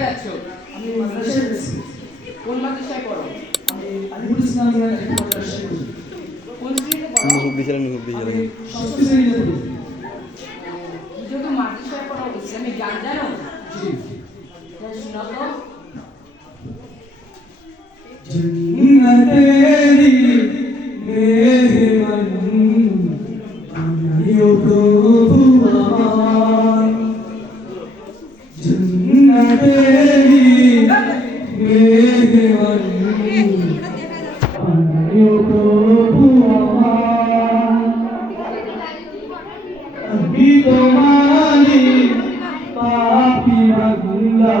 কোথায় যাচ্ছ? আমি মাদ্রাসায় গেছি। কোন মাদ্রাসায় পড়ো? আমি আলিপুর ইসলামিয়া মাদ্রাসায় পড়ি। কোন শ্রেণীতে পড়ো? আমি ষষ্ঠ শ্রেণীতে পড়ি। যেহেতু মাদ্রাসায় পড়ো, ইসলামিক গান জানো? জি। শোনাও তো। জন্নতেরি মেহমান আমিও প্রভু আমার, জন্নতেরি মেহমান আমিও প্রভু আমার, আমি তোমারি পাপী বান্দা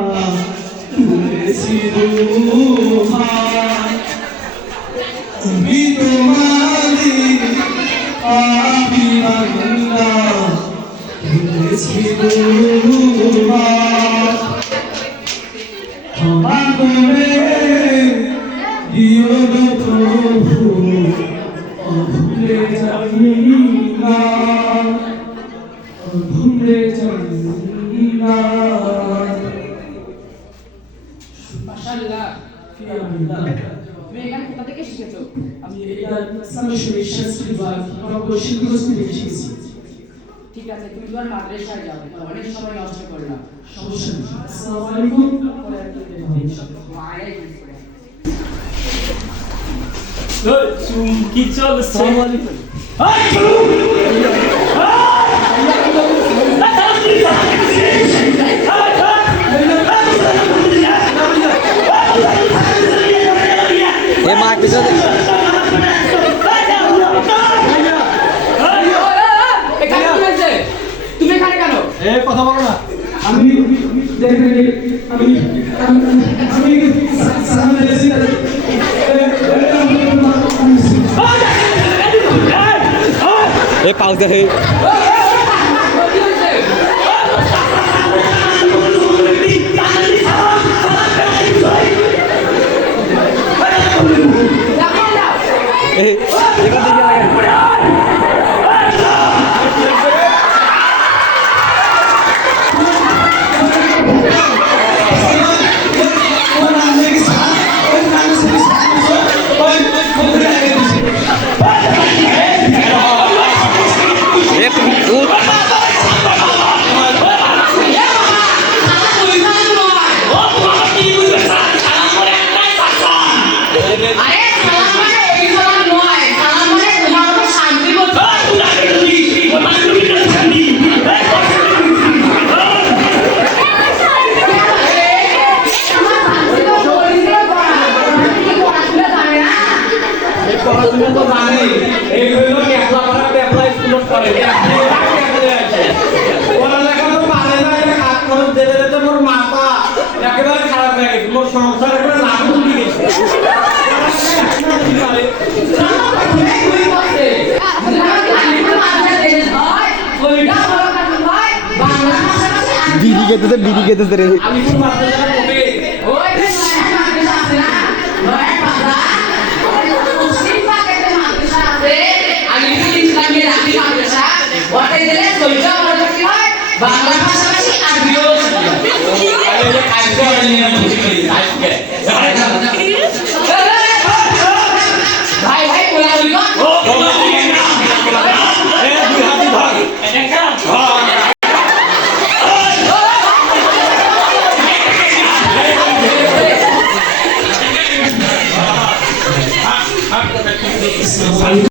তুলেছি দুহাত, আমি তোমারি পাপী বান্দা তুলেছি দুহাত, ক্ষমা করে দিও গো প্রভু, ভুলে যাই না, ভুলে যাই না। মাশাআল্লাহ। তুমি এই গান কোথা থেকে শিখেছো? আমি এটা ইসলামী সংস্কৃতি বিভাগ শিল্পী থেকে শিখেছি। ঠিক আছে, তুমি তোমার মাদ্রাসায় যাও, অনেক সময় নষ্ট করলাম। সমস্যা নেই। আসসালামু আলাইকুম। ওয়ালাইকুম আসসালাম। কি চলছে? এ মা পিছনে তুমি এখানে কেন? কথা বলো না। আমি দেখেন আমি আমি সামনে এসে এ পাউজ দে এখান থেকে পড়াশোনা তো জানি, এইগুলো একলা করা পেপলা স্কুল করে পড়ালেখা তো পারে না, কাজ খরচ দেবে তো মোর মাথা একেবারে খারাপ হয়ে গেছে, মোর সংসার একেবারে লাভ উঠে গেছে। বিড়ি খেতেছে রে। আমি কোন মাদ্রাসা পড়ে বাংলা ভাষাভাষী আরবিও